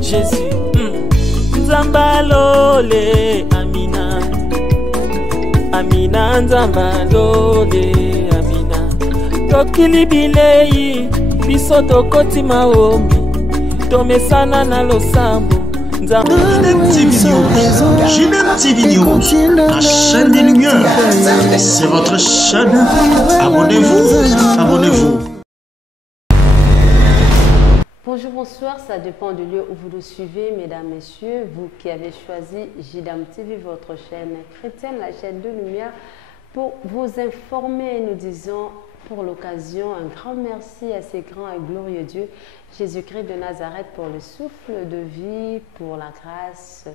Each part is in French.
Jésus, Nzambalole, Amina. Amina, Nzambalole, Amina. Tokili bilei, biso tokoti maombi. Tomesana na losambo. JDM TV News, la chaîne des lumières. C'est votre chaîne. Abonnez-vous, abonnez-vous. Bonjour, bonsoir, ça dépend du lieu où vous nous suivez, mesdames, messieurs. Vous qui avez choisi JDM TV, votre chaîne chrétienne, la chaîne de lumière, pour vous informer. Nous disons pour l'occasion un grand merci à ces grands et glorieux Dieu, Jésus-Christ de Nazareth, pour le souffle de vie, pour la grâce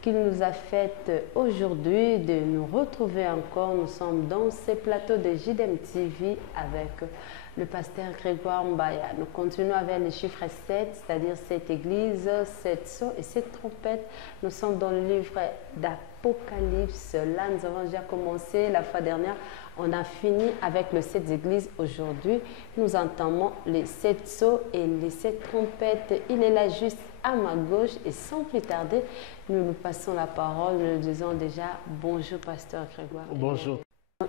qu'il nous a faite aujourd'hui de nous retrouver encore. Nous sommes dans ces plateaux de JDM TV avec le pasteur Grégoire Mbaya. Nous continuons avec le chiffre 7, c'est-à-dire cette église, 7 sceaux et 7 trompettes. Nous sommes dans le livre d'Apocalypse. Là, nous avons déjà commencé la fois dernière. On a fini avec le 7 églises. Aujourd'hui, nous entamons les 7 sceaux et les 7 trompettes. Il est là juste à ma gauche et sans plus tarder, nous nous passons la parole. Nous disons déjà bonjour, pasteur Grégoire. Bonjour.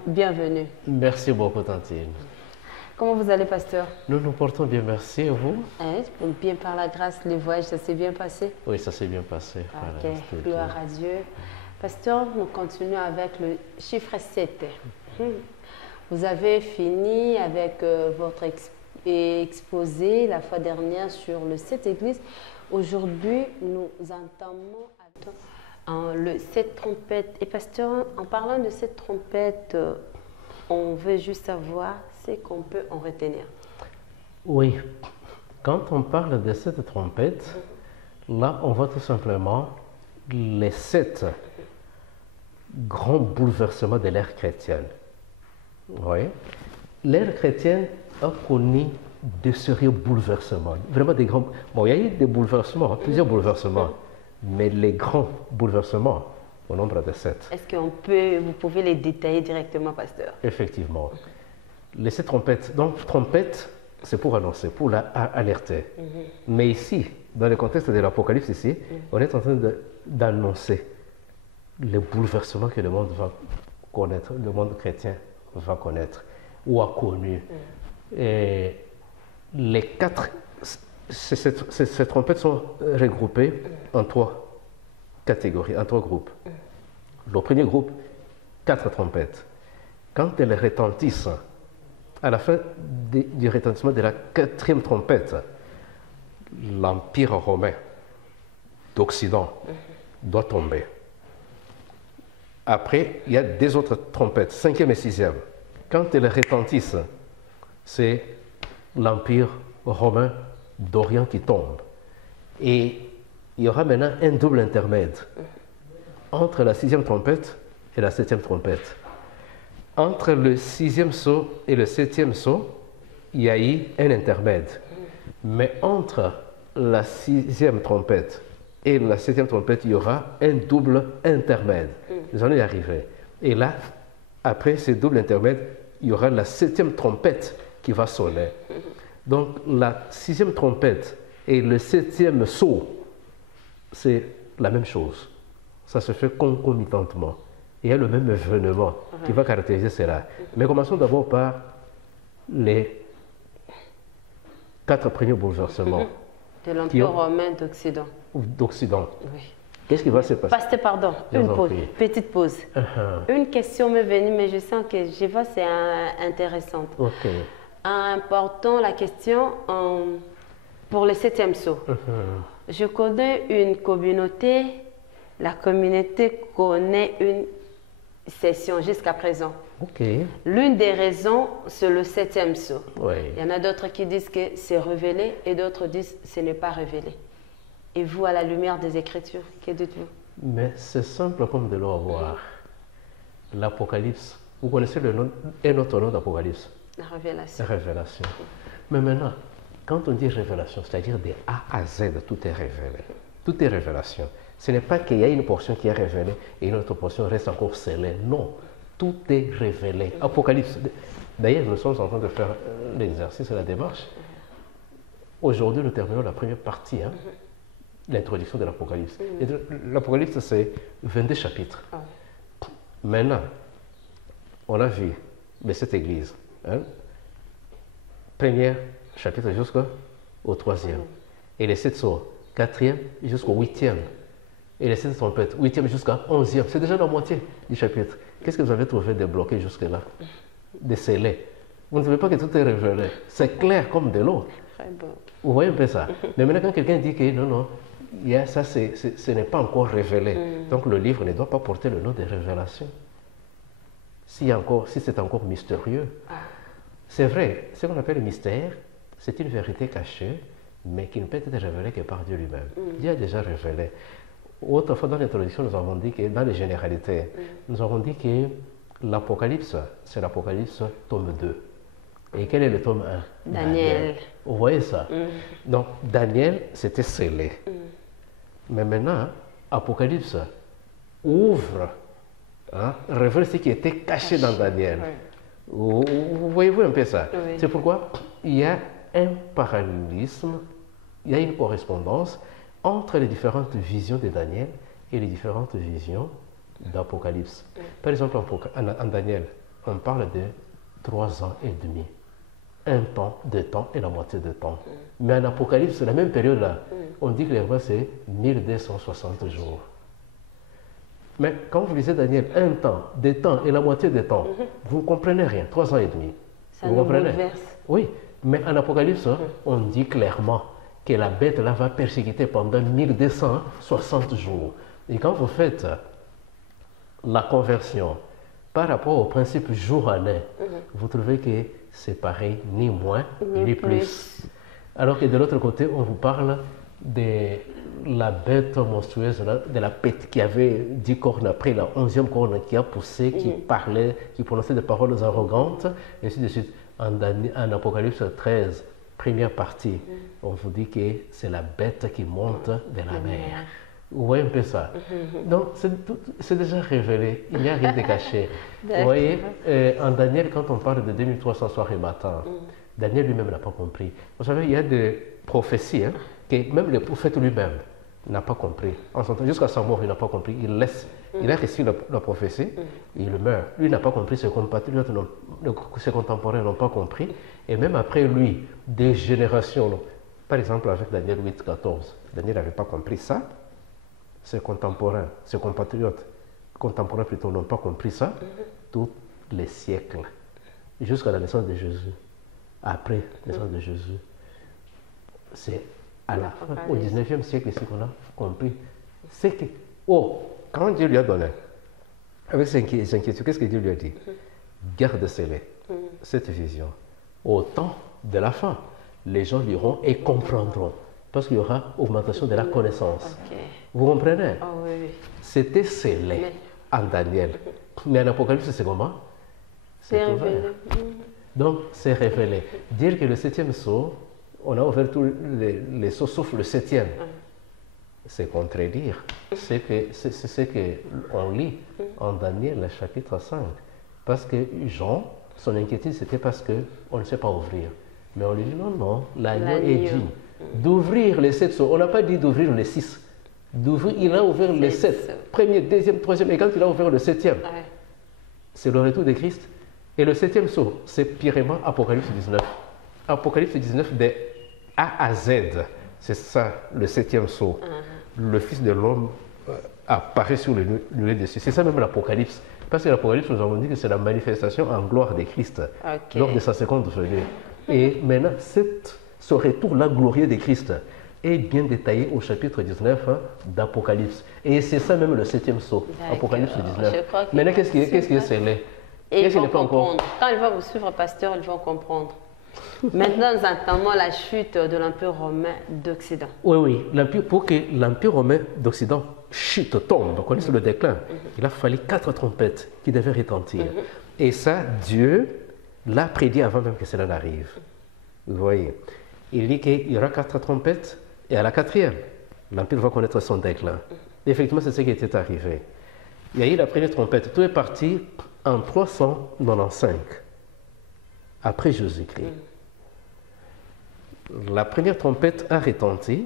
Bienvenue. Merci beaucoup, Tantine. Comment vous allez, pasteur? Nous nous portons bien, merci. Et vous? Bien par la grâce, le voyage, ça s'est bien passé? Oui, ça s'est bien passé. Ok, gloire à Dieu. Pasteur, nous continuons avec le chiffre 7. Vous avez fini avec votre exposé la fois dernière sur le 7 églises. Aujourd'hui, nous entamons le 7 trompettes. Et pasteur, en parlant de cette trompette, on veut juste savoir ce qu'on peut en retenir. Oui, quand on parle de cette trompette, là, on voit tout simplement les 7 grands bouleversements de l'ère chrétienne. Oui, l'ère chrétienne a connu de sérieux bouleversements, vraiment des grands. Bon, il y a eu des bouleversements, plusieurs bouleversements, mais les grands bouleversements, au nombre de 7. Est-ce que vous pouvez les détailler directement, pasteur? Effectivement. Les 7 trompettes. Donc, trompette, c'est pour annoncer, pour alerter. Mais ici, dans le contexte de l'Apocalypse, ici, on est en train d'annoncer le bouleversement que le monde va connaître, le monde chrétien va connaître ou a connu. Et les 4, ces trompettes sont regroupées en 3 catégories, en 3 groupes. Le premier groupe, 4 trompettes. Quand elles retentissent, à la fin du retentissement de la 4e trompette, l'Empire romain d'Occident doit tomber. Après, il y a 2 autres trompettes, 5e et 6e. Quand elles retentissent, c'est l'Empire romain d'Orient qui tombe. Et il y aura maintenant un double intermède entre la 6e trompette et la 7e trompette. Entre le 6e sceau et le 7e sceau, il y a eu un intermède. Mais entre la 6e trompette et la 7e trompette, il y aura un double intermède. Nous allons y arriver. Et là, après ce double intermède, il y aura la 7e trompette qui va sonner. Donc la 6e trompette et le 7e sceau, c'est la même chose. Ça se fait concomitamment. Il y a le même événement qui va caractériser cela. Mais commençons d'abord par les 4 premiers bouleversements. De l'Empire romain d'Occident. D'Occident. Oui. Qu'est-ce qui va se passer? Pasteur, pardon, une pause, petite pause. Une question m'est venue, mais je sens que je vois c'est intéressante. Ok. Important la question pour le 7e sceau. Je connais une communauté, la communauté connaît une session jusqu'à présent. Ok. L'une des raisons, c'est le 7e sceau. Oui. Il y en a d'autres qui disent que c'est révélé et d'autres disent que ce n'est pas révélé. Et vous, à la lumière des Écritures, que dites-vous? Mais c'est simple comme de l'eau à boire. L'Apocalypse, vous connaissez un autre nom d'Apocalypse? La révélation. La révélation. Mais maintenant, quand on dit révélation, c'est-à-dire de A à Z, tout est révélé. Tout est révélation. Ce n'est pas qu'il y a une portion qui est révélée et une autre portion reste encore scellée. Non, tout est révélé. Apocalypse. D'ailleurs, nous sommes en train de faire l'exercice et la démarche. Aujourd'hui, nous terminons la première partie l'introduction de l'Apocalypse. L'Apocalypse, c'est 22 chapitres. Ah. Maintenant, on a vu de cette église, hein, premier chapitre jusqu'au troisième, et les 7 sceaux, 4e jusqu'au 8e, et les 7 trompettes, 8e jusqu'à 11e. C'est déjà la moitié du chapitre. Qu'est-ce que vous avez trouvé débloqué jusque-là? Des scellés. Vous ne savez pas que tout est révélé. C'est clair comme de l'eau. Très bon. Vous voyez un peu ça. Mais maintenant, quand quelqu'un dit que non, non, ça, ce n'est pas encore révélé. Donc le livre ne doit pas porter le nom de révélation. Si c'est encore mystérieux. C'est vrai, ce qu'on appelle le mystère, c'est une vérité cachée, mais qui ne peut être révélée que par Dieu lui-même. Dieu a déjà révélé. Autrefois, dans l'introduction, nous avons dit que, dans les généralités, nous avons dit que l'Apocalypse, c'est l'Apocalypse tome 2. Et quel est le tome 1? Daniel. Vous voyez ça? Donc, Daniel, c'était scellé. Mais maintenant, Apocalypse ouvre, hein, révèle ce qui était caché dans Daniel. Vous voyez-vous un peu ça? Oui. C'est pourquoi il y a un parallélisme, il y a une correspondance entre les différentes visions de Daniel et les différentes visions d'Apocalypse. Par exemple, en Daniel, on parle de 3 ans et demi. 1 temps, 2 temps et la moitié de temps. Mais en Apocalypse, la même période-là, on dit clairement c'est 1260 jours. Mais quand vous lisez Daniel, 1 temps, 2 temps et la moitié de temps, vous ne comprenez rien. 3 ans et demi. Ça vous nous comprenez? bouleverse. Oui, mais en Apocalypse, on dit clairement que la bête là va persécuter pendant 1260 jours. Et quand vous faites la conversion par rapport au principe jour-année, vous trouvez que c'est pareil, ni moins, ni plus. Alors que de l'autre côté, on vous parle de la bête monstrueuse, de la bête qui avait 10 cornes après la 11e corne qui a poussé, qui parlait, qui prononçait des paroles arrogantes, et ainsi de suite. En Apocalypse 13, première partie, on vous dit que c'est la bête qui monte de la mer. Vous voyez un peu ça? Donc, c'est déjà révélé, il n'y a rien de caché. Vous voyez, en Daniel, quand on parle de 2300 soirs et matins, Daniel lui-même n'a pas compris. Vous savez, il y a des prophéties hein, que même le prophète lui-même n'a pas compris. Jusqu'à sa mort, il n'a pas compris. Il a reçu la prophétie, il meurt. Lui n'a pas compris, ses compatriotes, ses contemporains n'ont pas compris. Et même après lui, des générations, par exemple avec Daniel 8, 14, Daniel n'avait pas compris ça. Ses contemporains, ses compatriotes, contemporains plutôt, n'ont pas compris ça. Tous les siècles, jusqu'à la naissance de Jésus. Après la naissance de Jésus, c'est à la fin, au 19e siècle, ici qu'on a compris. C'est que, quand Dieu lui a donné, avec ses inquiétudes, qu'est-ce que Dieu lui a dit? Garde scellée cette vision. Au temps de la fin, les gens liront et comprendront. Parce qu'il y aura augmentation de la connaissance. Okay. Vous comprenez? Oh, oui. C'était scellé en Daniel. Mais en Apocalypse, c'est comment? C'est révélé. Donc, c'est révélé. Dire que le 7e sceau, on a ouvert tous les sceaux sauf le 7e, c'est contredire. C'est ce qu'on lit en Daniel, chapitre 5. Parce que Jean, son inquiétude, c'était parce qu'on ne sait pas ouvrir. Mais on lui dit non, l'agneau est dit d'ouvrir les 7 sceaux. On n'a pas dit d'ouvrir les 6. Il a ouvert les 7. Premier, deuxième, troisième. Et quand il a ouvert le 7e, c'est le retour de Christ. Et le 7e sceau, c'est purement Apocalypse 19. Apocalypse 19 de A à Z. C'est ça, le 7e sceau. Le Fils de l'homme apparaît sur le lieu dessus. C'est ça même l'Apocalypse. Parce que l'Apocalypse, nous avons dit que c'est la manifestation en gloire de Christ lors de sa seconde venue. Et maintenant, ce retour-là glorieux de Christ est bien détaillé au chapitre 19 d'Apocalypse. Et c'est ça même le 7e sceau, Apocalypse 19. Maintenant, qu'est-ce qui est scellé? Et ils vont comprendre. Quand ils vont vous suivre, pasteur, ils vont comprendre. Maintenant, nous entendons la chute de l'Empire romain d'Occident. Oui. Pour que l'Empire romain d'Occident chute, tombe, connaisse le déclin, il a fallu 4 trompettes qui devaient retentir. Et ça, Dieu l'a prédit avant même que cela n'arrive. Vous voyez, il dit qu'il y aura 4 trompettes, et à la 4e, l'Empire va connaître son déclin. Et effectivement, c'est ce qui était arrivé. Il y a eu la première trompette, tout est parti en 395, après Jésus-Christ. La première trompette a retenti,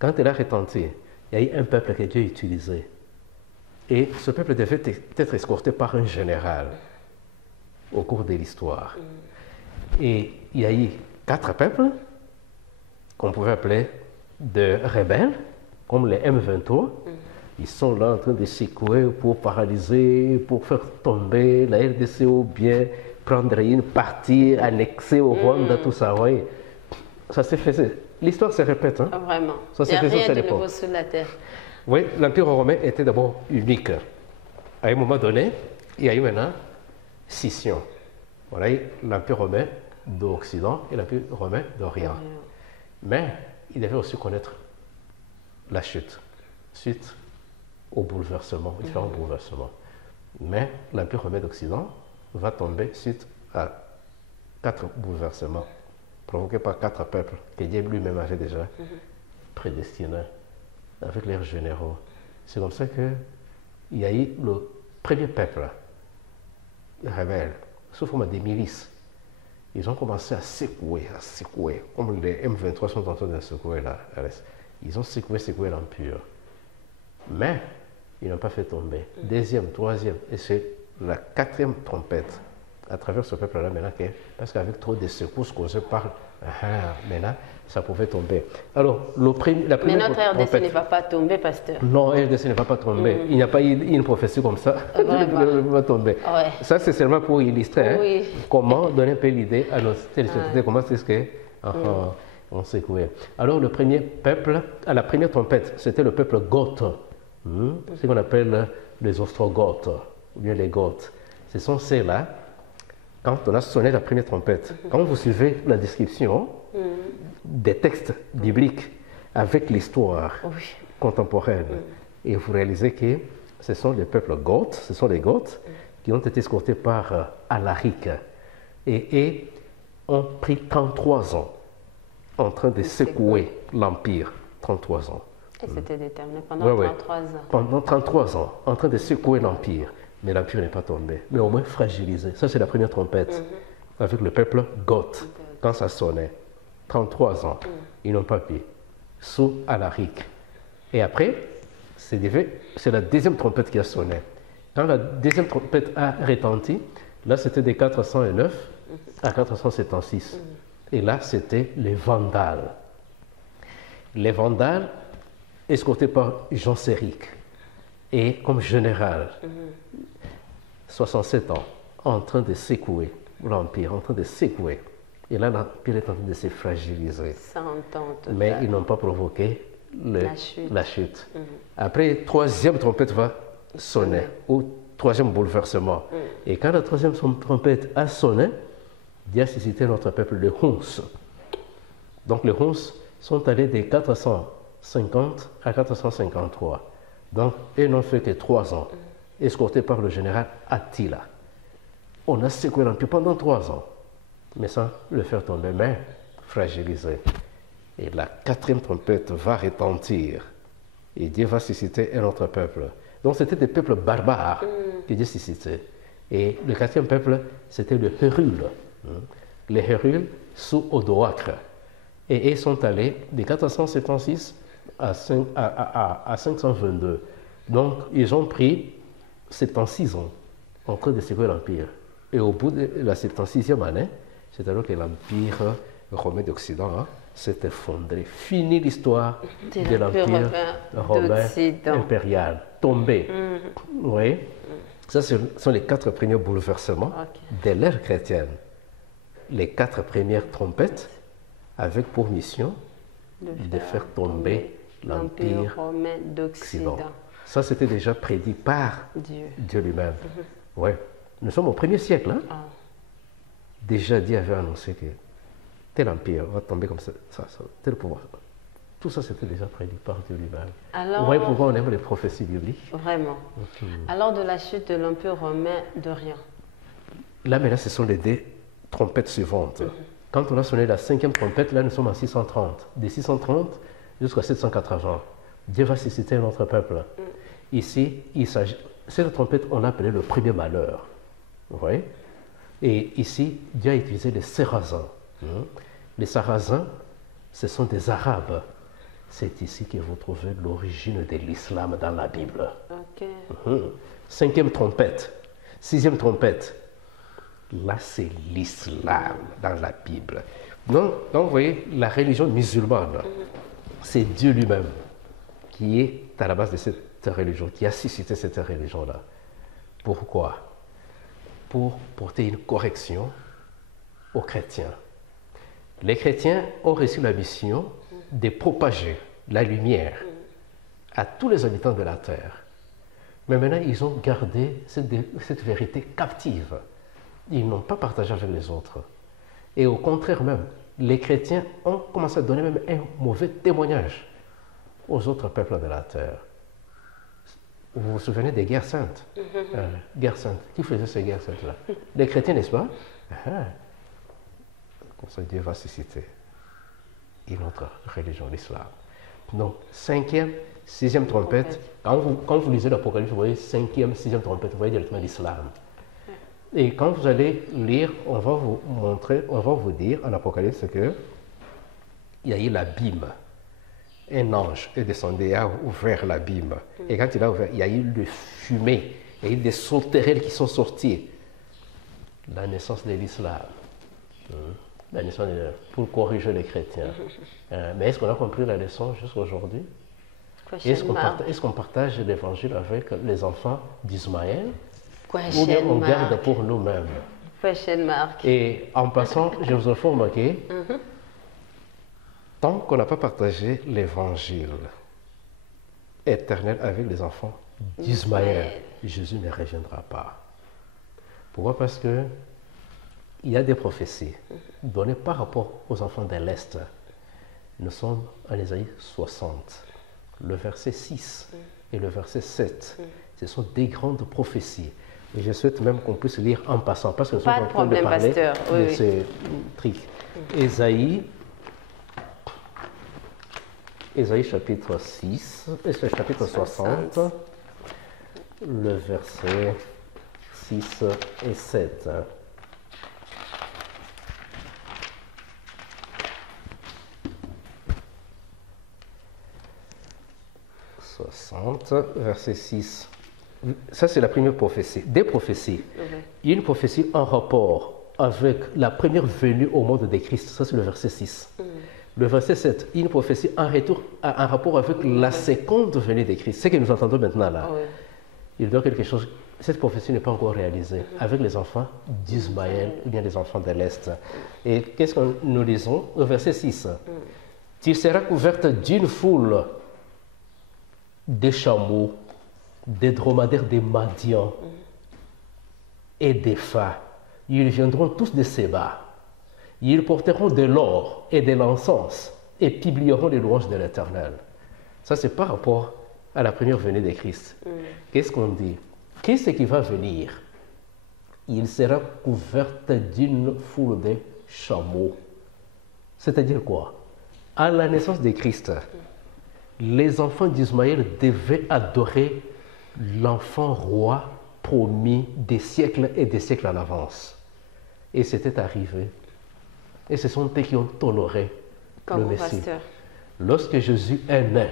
Quand elle a retenti, il y a eu un peuple que Dieu a utilisé. Et ce peuple devait être escorté par un général au cours de l'histoire. Et il y a eu 4 peuples qu'on pouvait appeler de rebelles, comme les M23. Ils sont là en train de secouer pour paralyser, pour faire tomber la RDC ou bien prendre une partie, annexer au Rwanda, tout ça. Oui. Ça s'est fait. L'histoire se répète. Hein? Vraiment. Ça Il n'y a rien de l'époque. nouveau sur la terre. Oui, l'Empire romain était d'abord unique. À un moment donné, il y a eu maintenant scission. Voilà, l'Empire romain d'Occident et l'Empire romain d'Orient. Mais il devait aussi connaître la chute, suite au bouleversement, différents bouleversements. Mais l'Empire romain d'Occident va tomber suite à 4 bouleversements provoqués par 4 peuples que Dieu lui-même avait déjà prédestinés avec leurs généraux. C'est comme ça qu'il y a eu le premier peuple rebelle, sous forme des milices. Ils ont commencé à secouer, comme les M23 sont en train de secouer là. Ils ont secoué l'Empire. Mais ils n'ont pas fait tomber. Deuxième, troisième, et c'est la 4e trompette à travers ce peuple-là maintenant, parce qu'avec trop de secousses causées par maintenant, ça pouvait tomber. Alors, la première mais notre RDC trompette, ne va pas tomber, pasteur. non, RDC ne va pas tomber. Il n'y a pas eu une prophétie comme ça. Elle ne va tomber. Ouais. Ça, c'est seulement pour illustrer Oui. comment donner un peu l'idée à nos téléspectateurs, comment c'est ce qu'on secouait. Alors, le premier peuple, à la première trompette, c'était le peuple goth. Ce qu'on appelle les Ostrogoths, ou bien les Goths. Ce sont ceux-là, quand on a sonné la première trompette, quand vous suivez la description des textes bibliques avec l'histoire contemporaine, et vous réalisez que ce sont les peuples Goths, ce sont les Goths qui ont été escortés par Alaric et ont pris 33 ans en train de secouer l'Empire. 33 ans. Et c'était déterminé pendant 33 ans. Pendant 33 ans, en train de secouer l'Empire. Mais l'Empire n'est pas tombé, mais au moins fragilisé. Ça, c'est la première trompette, avec le peuple goth, quand ça sonnait. 33 ans, ils n'ont pas pu, sous Alaric. Et après, c'est la deuxième trompette qui a sonné. Quand la deuxième trompette a retenti, là, c'était de 409 à 476. Et là, c'était les Vandales. Les Vandales, escortés par Jean Séric, et comme général, 67 ans, en train de secouer l'Empire, en train de secouer. Et là, l'Empire est en train de se fragiliser. Mais ils n'ont pas provoqué la chute. Après, troisième trompette va sonner, ou troisième bouleversement. Et quand la troisième trompette a sonné, Dieu a suscité notre peuple, les Huns. Donc les Huns sont allés de 450 à 453. Donc, ils n'ont fait que 3 ans, escortés par le général Attila. On a secoué l'Empire pendant 3 ans, mais sans le faire tomber, mais fragilisé. Et la 4e trompette va retentir, et Dieu va susciter un autre peuple. Donc, c'était des peuples barbares que Dieu suscitait. Et le 4e peuple, c'était le Hérules. Les Hérules sous Odoacre. Et ils sont allés de 476 à 522. Donc, ils ont pris 76 ans en train de secouer l'Empire. Et au bout de la 76e année, c'est alors que l'Empire romain d'Occident s'est effondré. Fini l'histoire de l'Empire romain impérial. Tombé. Oui. Ça, ce sont les 4 premiers bouleversements de l'ère chrétienne. Les 4 premières trompettes avec pour mission de faire tomber l'Empire romain d'Occident. Ça, c'était déjà prédit par Dieu lui-même. Ouais. Nous sommes au 1er siècle. Déjà, Dieu avait annoncé que tel empire va tomber comme ça, tel pouvoir. Tout ça, c'était déjà prédit par Dieu lui-même. Vous voyez pourquoi on aime les prophéties bibliques? Vraiment. Alors, de la chute de l'Empire romain d'Orient. Là, maintenant, ce sont les 2 trompettes suivantes. Quand on a sonné la 5e trompette, là, nous sommes en 630. De 630 jusqu'à 780. Dieu va susciter un autre peuple. Ici, cette trompette, on l'a appelée le premier malheur. Vous voyez? Et ici, Dieu a utilisé les Sarrasins. Les Sarrasins, ce sont des Arabes C'est ici que vous trouvez l'origine de l'islam dans la Bible. Ok. Cinquième trompette, sixième trompette. Là, c'est l'islam dans la Bible. Donc, vous voyez, la religion musulmane, c'est Dieu lui-même qui est à la base de cette religion, qui a suscité cette religion-là. Pourquoi? Pour porter une correction aux chrétiens. Les chrétiens ont reçu la mission de propager la lumière à tous les habitants de la terre. Mais maintenant, ils ont gardé cette vérité captive. Ils n'ont pas partagé avec les autres. Et au contraire même, les chrétiens ont commencé à donner même un mauvais témoignage aux autres peuples de la terre. Vous vous souvenez des guerres saintes? Guerres saintes. Qui faisait ces guerres saintes-là? Les chrétiens, n'est-ce pas? Comme ça, Dieu va susciter une autre religion, l'islam. Donc, cinquième, sixième trompette. Quand vous lisez l'Apocalypse, vous voyez cinquième, sixième trompette, vous voyez directement l'islam. Et quand vous allez lire, on va vous montrer, on va vous dire en Apocalypse que il y a eu l'abîme. Un ange est descendu et a ouvert l'abîme. Et quand il a ouvert, il y a eu de fumée, il y a eu des sauterelles qui sont sorties. La naissance de l'islam. La naissance pour corriger les chrétiens. Mais est-ce qu'on a compris la leçon jusqu'à aujourd'hui? Est-ce qu'on partage l'évangile avec les enfants d'Ismaël? Ou bien on garde pour nous-mêmes? Et en passant, je vous informe que tant qu'on n'a pas partagé l'évangile éternel avec les enfants d'Ismaël, Jésus ne reviendra pas. Pourquoi? Parce que il y a des prophéties données par rapport aux enfants de l'Est. Nous sommes en Ésaïe 60, le verset 6 et le verset 7. Ce sont des grandes prophéties. Et je souhaite même qu'on puisse lire en passant, parce que nous sommes en train de parler de ces trucs. Ésaïe chapitre 6, chapitre 60, le verset 6 et 7. Verset 6. Ça, c'est la première prophétie. Des prophéties. Une prophétie en rapport avec la première venue au monde de Christ. Ça, c'est le verset 6. Le verset 7. Une prophétie en rapport avec la seconde venue de Christ. Ce que nous entendons maintenant là. Il doit quelque chose. Cette prophétie n'est pas encore réalisée avec les enfants d'Ismaël ou bien les enfants de l'Est. Et qu'est-ce que nous lisons? Au verset 6. Tu seras couverte d'une foule des chameaux, des dromadaires, des Madians et des Phas. Ils viendront tous de Séba. Ils porteront de l'or et de l'encens et publieront les louanges de l'Éternel. Ça, c'est par rapport à la première venue de Christ. Qu'est-ce qu'on dit? Qu'est-ce qui va venir? Il sera couverte d'une foule de chameaux. C'est-à-dire quoi? À la naissance de Christ, les enfants d'Ismaël devaient adorer l'enfant roi promis des siècles et des siècles à l'avance. Et c'était arrivé. Et ce sont eux qui ont honoré le Messie. Pasteur. Lorsque Jésus est né,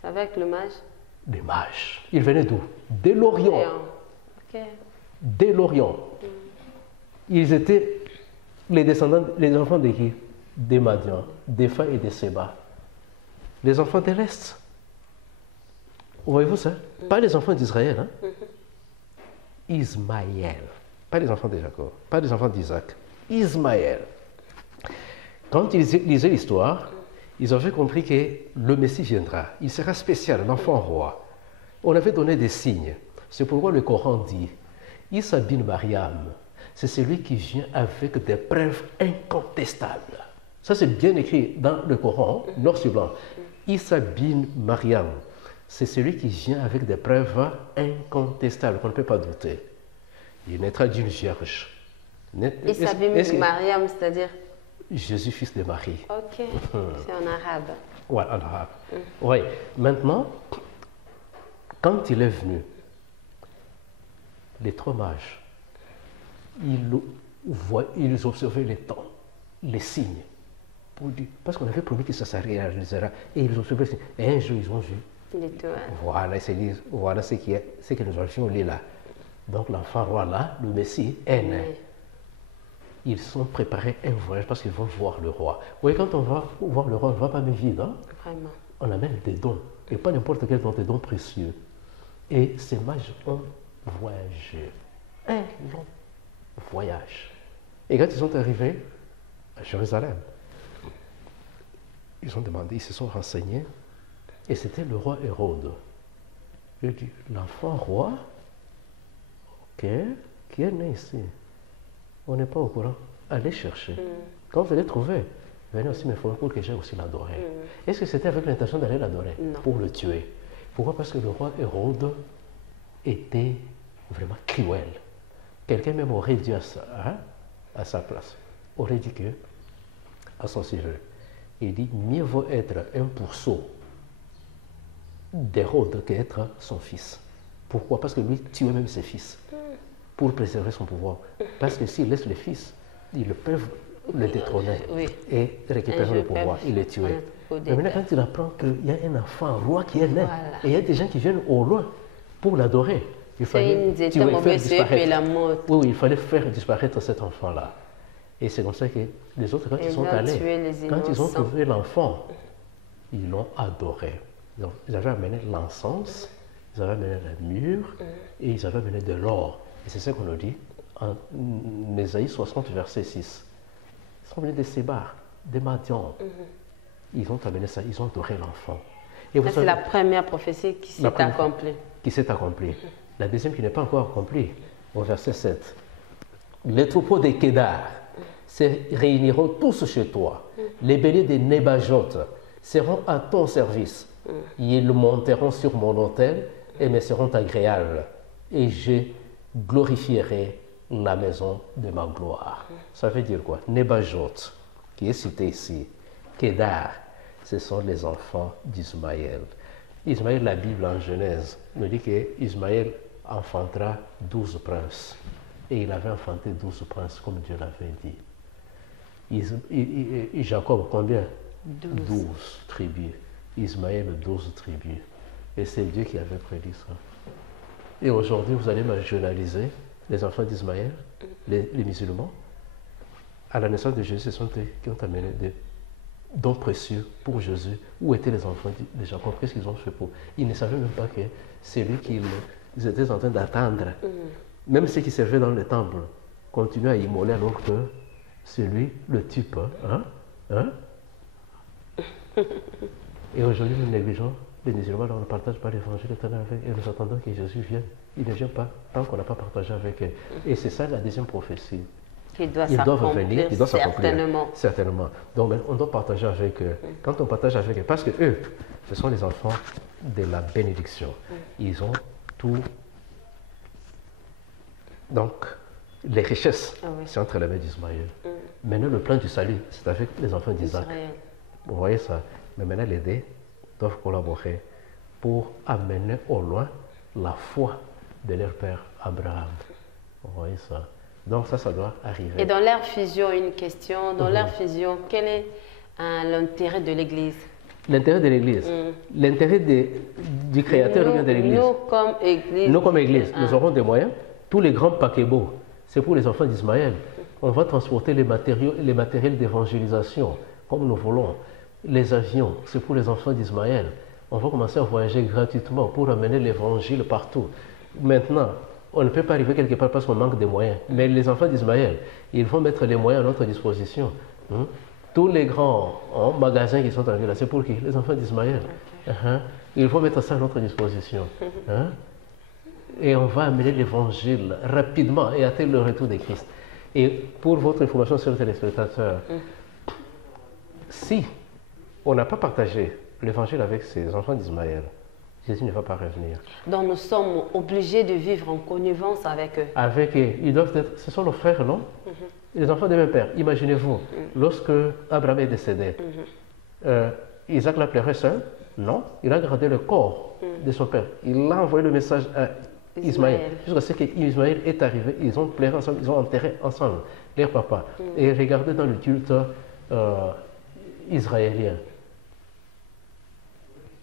c'est avec le mage? Les mages. Ils venaient d'où? De l'Orient. De l'Orient. Ils étaient les descendants, les enfants de qui? Des Madians, des Phas et des Séba. Les enfants de l'Est. Voyez-vous ça? Pas les enfants d'Israël. Hein? Ismaël. Pas les enfants de Jacob. Pas les enfants d'Isaac. Ismaël. Quand ils lisaient l'histoire, ils avaient compris que le Messie viendra. Il sera spécial, l'enfant roi. On avait donné des signes. C'est pourquoi le Coran dit Isa bin Mariam, c'est celui qui vient avec des preuves incontestables. Ça, c'est bien écrit dans le Coran, noir sur blanc. Isa bin Mariam, c'est celui qui vient avec des preuves incontestables, qu'on ne peut pas douter. Il naîtra d'une vierge. Isa bin Mariam, c'est-à-dire Jésus, fils de Marie. Ok, c'est en arabe. Oui, en arabe. Oui. Maintenant, quand il est venu, les trois mages, ils observaient les temps, les signes. pour dire, parce qu'on avait promis que ça réalisera. Et ils ont fait, et un jour, ils ont vu. Voilà, ils se disent, voilà ce que nous avions lu là. Donc l'enfant roi là, le Messie, est né. Ils sont préparés un voyage parce qu'ils vont voir le roi. Vous voyez, quand on va voir le roi, on ne va pas mettre vide. Hein? Vraiment. On amène des dons. Et pas n'importe quel don, des dons précieux. Et ces mages ont voyagé. Un long voyage. Et quand ils sont arrivés à Jérusalem, ils ont demandé, ils se sont renseignés. Et c'était le roi Hérode. Il dit, l'enfant roi, ok, qui est né ici. On n'est pas au courant. Allez chercher. Quand vous allez trouver, venez aussi me faire pour que j'aille aussi l'adorer. Est-ce que c'était avec l'intention d'aller l'adorer? Pour le tuer. Pourquoi? Parce que le roi Hérode était vraiment cruel. Quelqu'un même aurait dit à sa place, aurait dit que, à son sujet, il dit, mieux vaut être un pourceau d'Hérode qu'être son fils. Pourquoi? Parce que lui tuait même ses fils pour préserver son pouvoir. Parce que s'il laisse les fils, ils peuvent le détrôner et récupérer le pouvoir, il les tuer. Mais maintenant, quand il apprend qu'il y a un enfant, un roi qui est né, et il y a des gens qui viennent au loin pour l'adorer, il fallait il fallait faire disparaître cet enfant-là. Et c'est comme ça que les autres, quand ils sont allés, quand ils ont trouvé l'enfant, ils l'ont adoré. Donc, ils avaient amené l'encens, ils avaient amené la mûre et ils avaient amené de l'or. Et c'est ça qu'on nous dit en Ésaïe 60, verset 6. Ils sont venus des Sébar, des Madian. Ils ont amené ça, ils ont adoré l'enfant. C'est la première prophétie qui s'est accomplie. Qui s'est accomplie. La deuxième qui n'est pas encore accomplie, au verset 7. Les troupeaux des Kédar se réuniront tous chez toi. Les béliers des Nébajotes seront à ton service. Ils monteront sur mon autel et me seront agréables. Et je glorifierai la maison de ma gloire. Ça veut dire quoi? Nébajote, qui est cité ici. Kédar, ce sont les enfants d'Ismaël. Ismaël, la Bible en Genèse, nous dit qu'Ismaël enfantera 12 princes. Et il avait enfanté 12 princes, comme Dieu l'avait dit. Jacob, combien? 12 tribus. Ismaël, 12 tribus. Et c'est Dieu qui avait prédit ça. Et aujourd'hui, vous allez marginaliser les enfants d'Ismaël, les musulmans. À la naissance de Jésus, ce sont eux qui ont amené des dons précieux pour Jésus. Où étaient les enfants de Jacob? Qu'est-ce qu'ils ont fait pour? Ils ne savaient même pas que c'est lui qu'ils étaient en train d'attendre. Même ceux qui servaient dans le temple continuaient à immoler alors que c'est lui le type. Et aujourd'hui, nous négligeons les musulmans, on ne partage pas l'évangile éternel avec eux et nous attendons que Jésus vienne. Il ne vient pas tant qu'on n'a pas partagé avec eux. Et c'est ça la deuxième prophétie. Ils doivent venir, ils doivent s'accomplir. Certainement. Donc on doit partager avec eux. Quand on partage avec eux, parce que eux, ce sont les enfants de la bénédiction. Ils ont tout. Donc, les richesses, c'est entre les mains d'Ismaël. Maintenant, le plan du salut, c'est avec les enfants d'Isaac. Vous voyez ça? Mais maintenant, les deux doivent collaborer pour amener au loin la foi de leur père Abraham. Vous voyez ça? Donc ça doit arriver. Et dans leur fusion, une question, dans leur fusion, quel est l'intérêt de l'Église? L'intérêt de l'Église? L'intérêt du Créateur de l'Église? Nous comme Église, nous aurons des moyens. Tous les grands paquebots, c'est pour les enfants d'Ismaël. On va transporter les matériels d'évangélisation, comme nous voulons. Les avions, c'est pour les enfants d'Ismaël. On va commencer à voyager gratuitement pour amener l'évangile partout. Maintenant, on ne peut pas arriver quelque part parce qu'on manque de moyens. Mais les enfants d'Ismaël, ils vont mettre les moyens à notre disposition. Tous les grands magasins qui sont en ville, c'est pour qui? Les enfants d'Ismaël. Il faut mettre ça à notre disposition. Et on va amener l'évangile rapidement et atteindre le retour de Christ. Et pour votre information sur les téléspectateurs, si on n'a pas partagé l'évangile avec ces enfants d'Ismaël, Jésus ne va pas revenir. Donc nous sommes obligés de vivre en connivence avec eux. Avec eux. Ils doivent être, ce sont nos frères, non? Les enfants de même père. Imaginez-vous, lorsque Abraham est décédé, Isaac l'a pleuré seul? Non. Il a gardé le corps de son père. Il a envoyé le message à Ismaël. Jusqu'à ce qu'Ismaël est arrivé, ils ont pleuré ensemble, ils ont enterré ensemble leur papa. Et regardez dans le culte, israélien.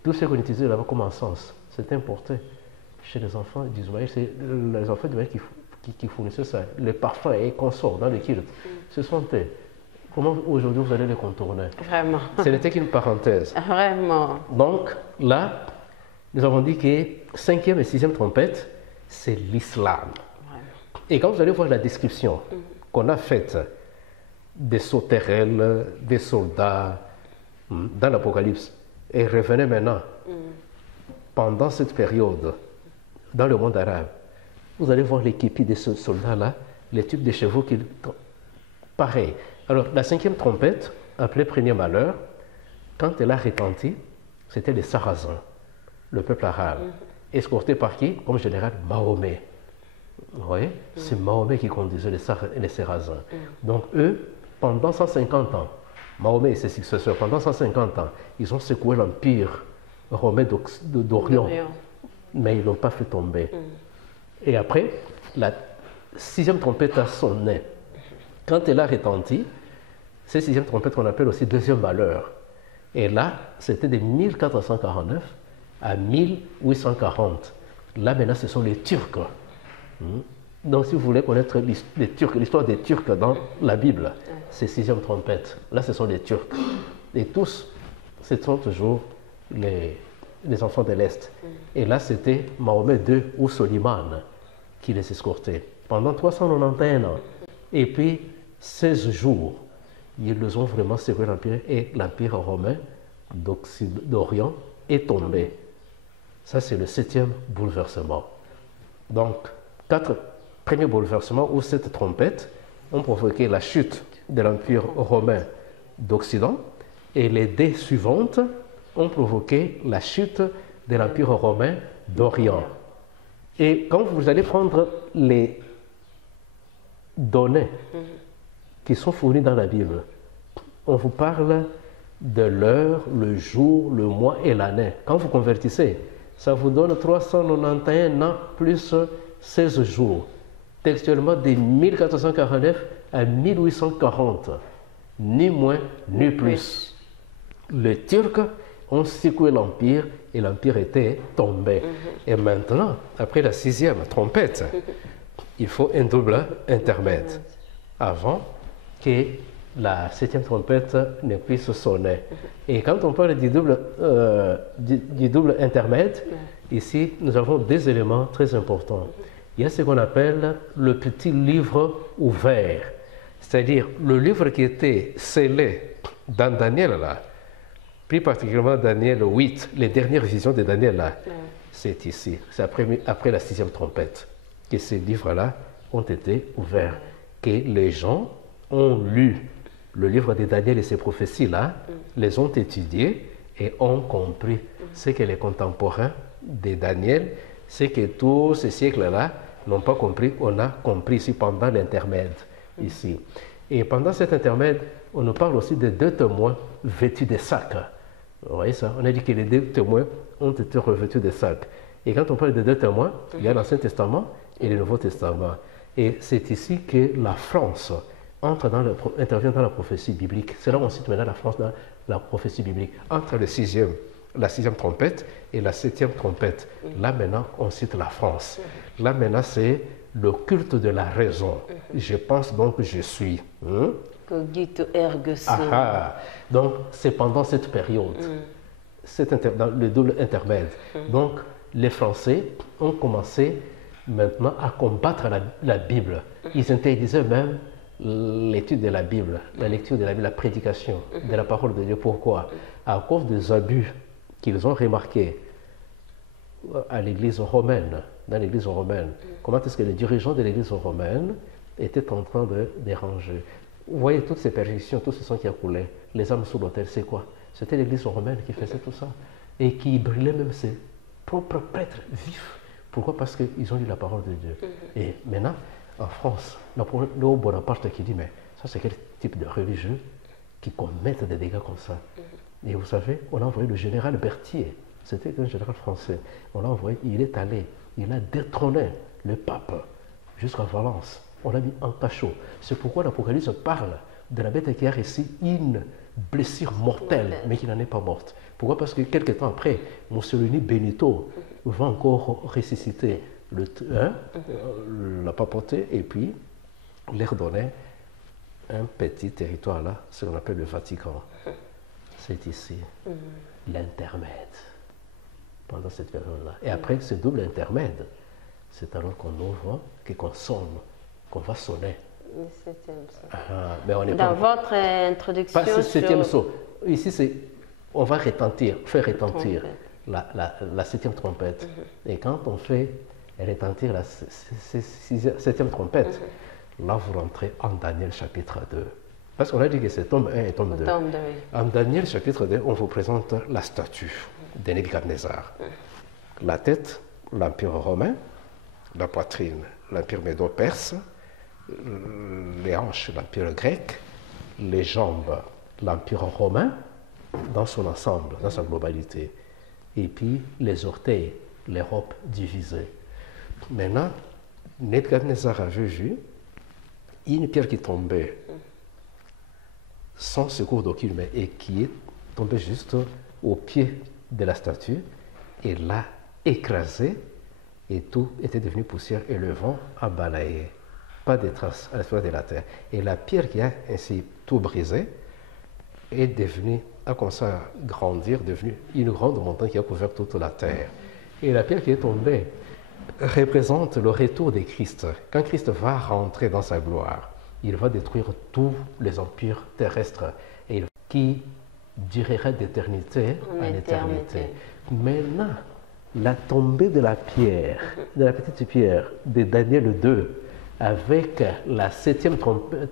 Tout ce qu'on utilisait là-bas comme encens, c'était importé chez les enfants d'Ismaël. C'est les enfants d'Ismaël qui fournissaient ça. Les parfums et consorts dans les cultes, ce sont eux. Comment aujourd'hui vous allez les contourner? Vraiment. Ce n'était qu'une parenthèse. Vraiment. Donc là, nous avons dit que 5e et 6e trompette, c'est l'islam. Et quand vous allez voir la description qu'on a faite des sauterelles, des soldats dans l'Apocalypse, et revenez maintenant, pendant cette période, dans le monde arabe, vous allez voir l'équipée de ce soldat-là, les types de chevaux qui... Pareil. Alors, la 5e trompette, appelée premier malheur, quand elle a retenti, c'était les Sarrasins, le peuple arabe, escorté par qui? Comme général Mahomet. Vous voyez? C'est Mahomet qui conduisait les Sarrasins. Donc, eux, pendant 150 ans, Mahomet et ses successeurs, pendant 150 ans, ils ont secoué l'empire romain d'Orient, mais ils ne l'ont pas fait tomber. Et après, la 6e trompette a sonné. Quand elle a retenti, cette 6e trompette qu'on appelle aussi deuxième malheur. Et là, c'était de 1449 à 1840. Là, maintenant, ce sont les Turcs. Donc, si vous voulez connaître l'histoire des Turcs dans la Bible, c'est 6e trompette. Là, ce sont les Turcs. Et tous, ce sont toujours les enfants de l'Est. Et là, c'était Mahomet II ou Soliman qui les escortait pendant 391 ans. Et puis, 16 jours, ils ont vraiment secoué l'Empire et l'Empire romain d'Orient est tombé. Ça, c'est le 7e bouleversement. Donc, 4 premiers bouleversements où cette trompette ont provoqué la chute de l'Empire romain d'Occident et les 2 suivantes ont provoqué la chute de l'Empire romain d'Orient. Et quand vous allez prendre les données qui sont fournies dans la Bible, on vous parle de l'heure, le jour, le mois et l'année. Quand vous convertissez, ça vous donne 391 ans plus 16 jours. Textuellement, de 1449 à 1840. Ni moins, ni plus. Les Turcs ont secoué l'Empire et l'Empire était tombé. Et maintenant, après la 6e trompette, il faut un double intermède avant que la 7e trompette ne puisse sonner. Et quand on parle du double intermède, ici, nous avons 2 éléments très importants. Il y a ce qu'on appelle le petit livre ouvert, c'est-à-dire le livre qui était scellé dans Daniel, là, plus particulièrement Daniel 8, les dernières visions de Daniel, là, c'est ici, c'est après la 6e trompette, que ces livres-là ont été ouverts, que les gens ont lu le livre de Daniel et ses prophéties-là, les ont étudiés et ont compris ce que les contemporains de Daniel, ce que tous ces siècles-là n'ont pas compris, on a compris ici pendant l'intermède, ici. Et pendant cet intermède, on nous parle aussi de 2 témoins vêtus de sacs. Vous voyez ça? On a dit que les 2 témoins ont été revêtus de sacs. Et quand on parle de 2 témoins, il y a l'Ancien Testament et le Nouveau Testament. Et c'est ici que la France intervient dans la prophétie biblique. C'est là où on cite maintenant la France dans la prophétie biblique. Entre la 6e trompette et la 7e trompette. Là maintenant, on cite la France. Là maintenant, c'est le culte de la raison. Je pense donc je suis. Cogito ergo sum. Donc, c'est pendant cette période, dans le double intermède. Donc, les Français ont commencé maintenant à combattre la Bible. Ils interdisaient même l'étude de la Bible, la lecture de la Bible, la prédication de la parole de Dieu. Pourquoi? À cause des abus qu'ils ont remarqués à l'Église romaine, dans l'Église romaine. Comment est-ce que les dirigeants de l'Église romaine étaient en train de déranger? Vous voyez toutes ces persécutions, tout ce sang qui a coulé, les âmes sous l'autel, c'est quoi? C'était l'Église romaine qui faisait tout ça et qui brûlait même ses propres prêtres vifs. Pourquoi? Parce qu'ils ont lu la parole de Dieu. Et maintenant, en France, Napoléon Bonaparte qui dit, mais ça c'est quel type de religieux qui commettent des dégâts comme ça? Et vous savez, on a envoyé le général Berthier, c'était un général français, on l'a envoyé, il est allé, il a détrôné le pape jusqu'à Valence, on l'a mis en cachot. C'est pourquoi l'Apocalypse parle de la bête qui a reçu une blessure mortelle, mais qui n'en est pas morte. Pourquoi? Parce que quelques temps après, Mussolini Benito va encore ressusciter la papauté et puis leur donner un petit territoire là, ce qu'on appelle le Vatican. C'est ici, l'intermède, pendant cette période-là. Et après ce double intermède, c'est alors qu'on ouvre, qu'on sonne, qu'on va sonner. Le 7e saut. Mais on est Dans votre introduction. Pas ce 7e saut. Ici, c'est on va faire retentir la 7e trompette. Et quand on fait retentir la 7e trompette, là vous rentrez en Daniel chapitre 2. Parce qu'on a dit que c'est tome 1 et tome 2. En Daniel chapitre 2, on vous présente la statue de Nebuchadnezzar. La tête, l'Empire romain, la poitrine, l'Empire médo-perse, les hanches, l'Empire grec, les jambes, l'Empire romain, dans son ensemble, dans sa globalité. Et puis les orteils, l'Europe divisée. Maintenant, Nebuchadnezzar avait vu une pierre qui tombait sans secours d'aucune main et qui est tombée juste au pied de la statue et l'a écrasée et tout était devenu poussière et le vent a balayé. Pas de traces à la surface de la terre. Et la pierre qui a ainsi tout brisé est devenue, a commencé à grandir, devenue une grande montagne qui a couvert toute la terre. Et la pierre qui est tombée représente le retour de Christ. Quand Christ va rentrer dans sa gloire, il va détruire tous les empires terrestres et qui durera d'éternité en éternité. Maintenant, la tombée de la pierre, de la petite pierre de Daniel 2, avec la 7e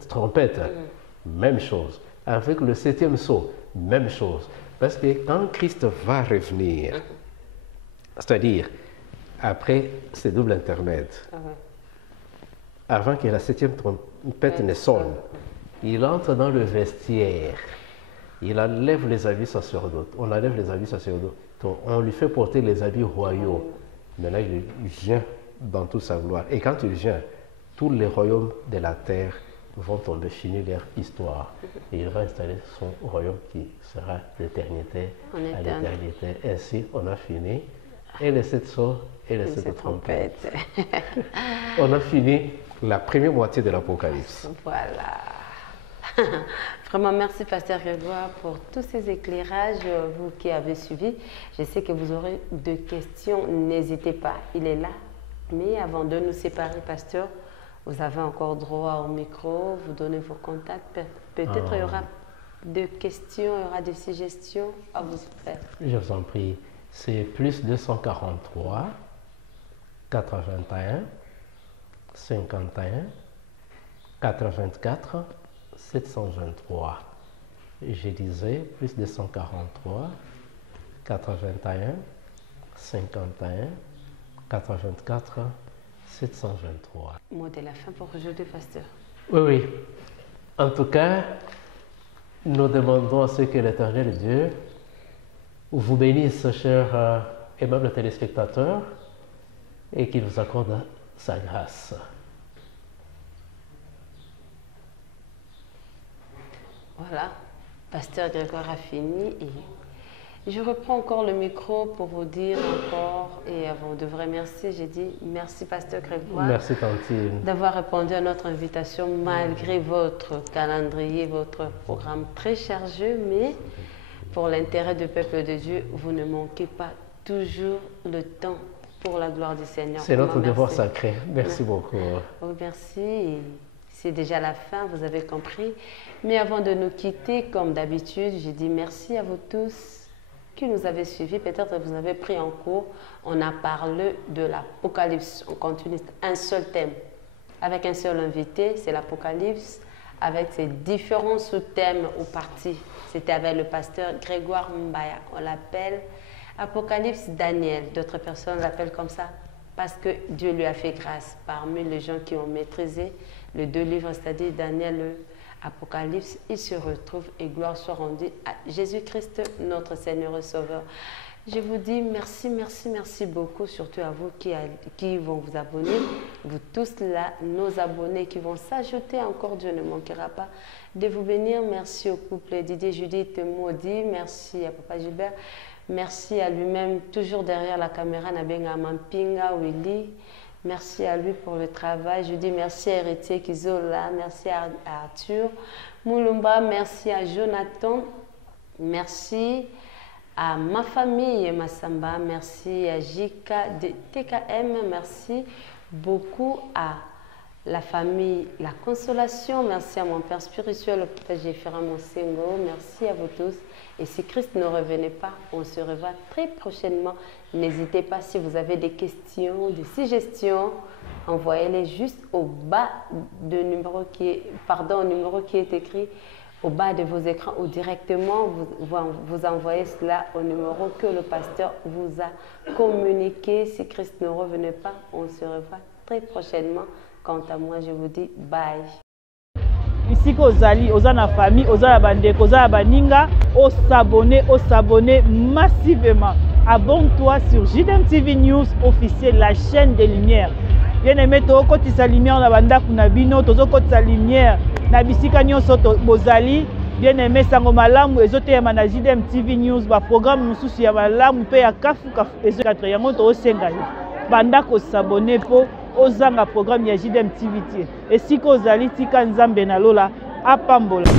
trompette, même chose. Avec le 7e sceau, même chose. Parce que quand Christ va revenir, c'est-à-dire après ces doubles intermèdes, avant que la 7e trompette ne sonne, il entre dans le vestiaire, il enlève les habits sacerdotes, on enlève les habits sacerdotes, on lui fait porter les habits royaux. Maintenant, il vient dans toute sa gloire. Et quand il vient, tous les royaumes de la terre vont tomber, finir leur histoire. Et il va installer son royaume qui sera d'éternité à l'éternité. Ainsi, on a fini. Et les 7 sceaux et les 7 trompettes. On a fini la première moitié de l'Apocalypse. Voilà. Vraiment, merci Pasteur Grégoire pour tous ces éclairages, vous qui avez suivi. Je sais que vous aurez des questions, n'hésitez pas, il est là. Mais avant de nous séparer, Pasteur, vous avez encore droit au micro, vous donnez vos contacts. Peut-être il y aura des questions, il y aura des suggestions à vous faire. Je vous en prie. C'est plus 243 81 51 84 723. Je disais plus 243 81 51 84 723. Mot de la fin pour aujourd'hui, Pasteur. Oui. En tout cas, nous demandons à ce que l'Éternel Dieu vous bénisse, chers aimables téléspectateurs, et qu'il vous accorde sa grâce. Voilà, Pasteur Grégoire a fini et je reprends encore le micro pour vous dire encore, et avant de vous remercier, j'ai dit merci Pasteur Grégoire. Merci Tantine. D'avoir répondu à notre invitation malgré votre calendrier, votre programme très chargé, mais pour l'intérêt du peuple de Dieu, vous ne manquez pas toujours le temps pour la gloire du Seigneur. C'est notre devoir sacré. Merci beaucoup. Oh, merci. C'est déjà la fin, vous avez compris. Mais avant de nous quitter, comme d'habitude, je dis merci à vous tous qui nous avez suivis. Peut-être que vous avez pris en cours. On a parlé de l'Apocalypse. On continue un seul thème avec un seul invité, c'est l'Apocalypse, avec ses différents sous-thèmes ou parties. C'était avec le pasteur Grégoire Mbaya. On l'appelle Apocalypse Daniel. D'autres personnes l'appellent comme ça parce que Dieu lui a fait grâce. Parmi les gens qui ont maîtrisé les 2 livres, c'est-à-dire Daniel, le Apocalypse, il se retrouve et gloire soit rendue à Jésus-Christ, notre Seigneur et Sauveur. Je vous dis merci, merci, merci beaucoup, surtout à vous qui vont vous abonner. Vous tous là, nos abonnés qui vont s'ajouter encore, Dieu ne manquera pas de vous bénir. Merci au couple Didier Judith Maudit, merci à Papa Gilbert, merci à lui-même, toujours derrière la caméra, Nabenga Mampinga Willy. Merci à lui pour le travail. Je dis merci à Héritier Kizola, merci à Arthur Moulumba, merci à Jonathan, merci à ma famille Massamba, merci à Jika de TKM, merci beaucoup à la famille La Consolation, merci à mon père spirituel, le Papa Jéphira Monsengo, merci à vous tous. Et si Christ ne revenait pas, on se revoit très prochainement. N'hésitez pas si vous avez des questions, des suggestions, envoyez-les juste au bas du numéro au numéro qui est écrit au bas de vos écrans ou directement vous envoyez cela au numéro que le pasteur vous a communiqué. Si Christ ne revenait pas, on se revoit très prochainement. Quant à moi, je vous dis bye. Ici kozali oza na famille oza na bandeko oza na baninga s'abonner massivement. Abonne-toi sur JDM TV News officiel, la chaîne des lumières. Bien aimé to kotisa lumière na banda kuna bino tozo kotisa lumière na bisika nyonso bozali. Bien aimé sango malamu ezoteyama na JDM TV News ba programme mususu ya malamu pe ya kafu ezo 4 yango to osenga banda ko s'abonner po ozanga programme ya JDM TV et si kozali tika nzambe na lola apambola.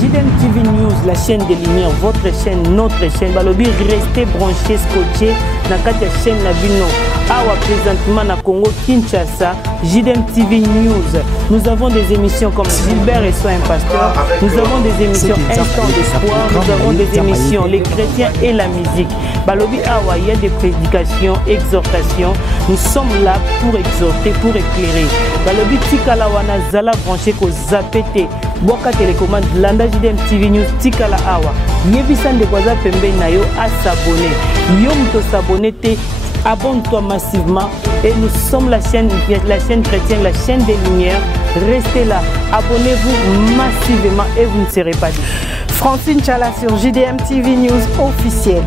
JDM TV News, la chaîne des lumières, votre chaîne, notre chaîne. Balobi, restez branchés, scotchés na kati ya chaîne na bino. Awa présentement na Congo Kinshasa, JDM TV News. Nous avons des émissions comme Gilbert et Soin Pasteur. Nous avons des émissions Instant d'espoir. Nous avons des émissions Les chrétiens et la musique. Balobi Awa, il y a des prédications, exhortations. Nous sommes là pour exhorter, pour éclairer. Balobi Tikala wana zala branché ko zapete. Boka télécommande Landa JDM TV News Tikala Awa. Yebisan de Kwaza Pembe na yo à s'abonner. Yo mto s'abonner te. Abonne-toi massivement et nous sommes la chaîne chrétienne, la chaîne des lumières. Restez là, abonnez-vous massivement et vous ne serez pas déçus. Francine Chala sur JDM TV News officiel.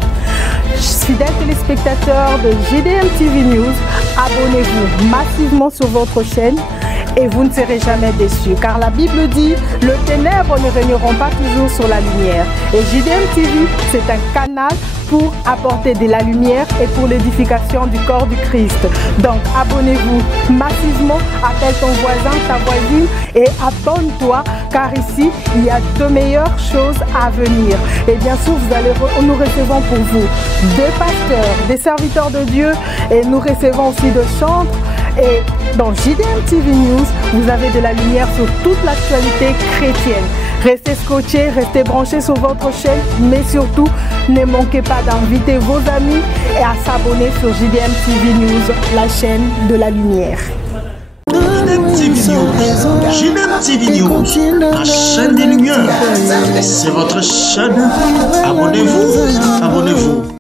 Fidèles téléspectateurs de JDM TV News, abonnez-vous massivement sur votre chaîne et vous ne serez jamais déçus. Car la Bible dit, le ténèbre ne régneront pas toujours sur la lumière. Et JDM TV, c'est un canal pour apporter de la lumière et pour l'édification du corps du Christ. Donc abonnez-vous massivement, appelle ton voisin, ta voisine et abonne-toi car ici il y a de meilleures choses à venir. Et bien sûr nous recevons pour vous des pasteurs, des serviteurs de Dieu et nous recevons aussi de chantres. Et dans JDM TV News, vous avez de la lumière sur toute l'actualité chrétienne. Restez scotchés, restez branchés sur votre chaîne, mais surtout, ne manquez pas d'inviter vos amis et à s'abonner sur JDM TV News, la chaîne de la lumière. JDM TV News, la chaîne des lumières. C'est votre chaîne. Abonnez-vous, abonnez-vous.